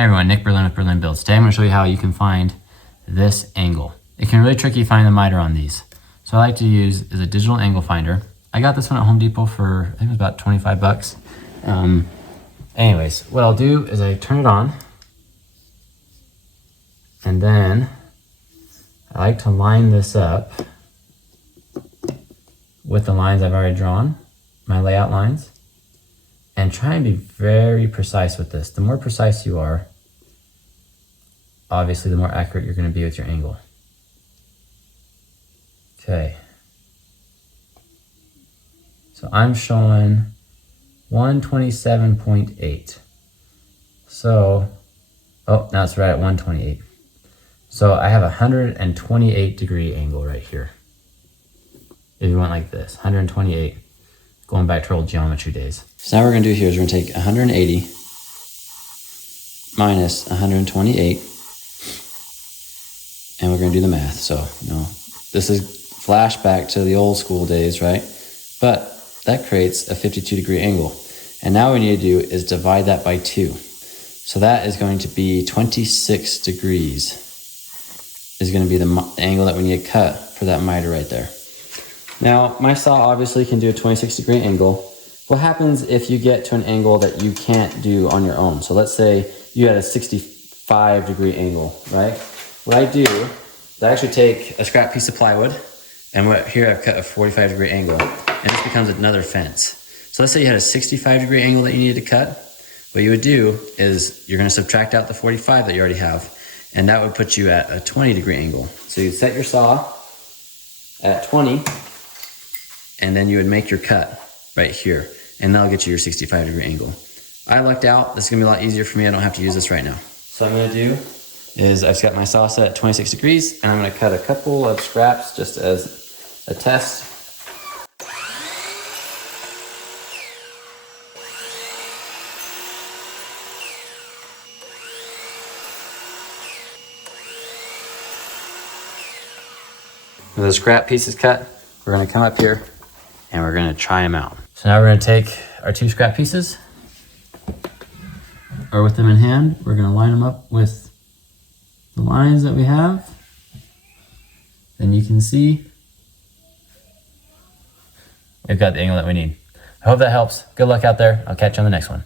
Hey everyone, Nick Berlin with Berlin Builds. Today I'm going to show you how you can find this angle. It can be really tricky finding the miter on these. So what I like to use is a digital angle finder. I got this one at Home Depot for, I think it was about 25 bucks. Anyways, what I'll do is I turn it on. And then I like to line this up with the lines I've already drawn, my layout lines. And try and be very precise with this. The more precise you are, obviously the more accurate you're going to be with your angle. Okay. So I'm showing 127.8. So, oh, now it's right at 128. So I have a 128 degree angle right here. If you went like this, 128. Going back to old geometry days. So now what we're going to do here is we're going to take 180 minus 128, and we're going to do the math. So, this is flashback to the old school days, right? But that creates a 52 degree angle. And now what we need to do is divide that by 2. So that is going to be 26 degrees is going to be the angle that we need to cut for that miter right there. Now, my saw obviously can do a 26 degree angle. What happens if you get to an angle that you can't do on your own? So let's say you had a 65 degree angle, right? What I do is I actually take a scrap piece of plywood, and here I've cut a 45 degree angle, and this becomes another fence. So let's say you had a 65 degree angle that you needed to cut. What you would do is you're gonna subtract out the 45 that you already have, and that would put you at a 20 degree angle. So you'd set your saw at 20, and then you would make your cut right here, and that'll get you your 65 degree angle. I lucked out. This is gonna be a lot easier for me. I don't have to use this right now. So what I'm gonna do is I've got my saw set at 26 degrees, and I'm gonna cut a couple of scraps just as a test. With the scrap pieces cut, we're gonna come up here and we're gonna try them out. So now we're gonna take our 2 scrap pieces, or with them in hand, we're gonna line them up with the lines that we have. Then you can see we've got the angle that we need. I hope that helps. Good luck out there. I'll catch you on the next one.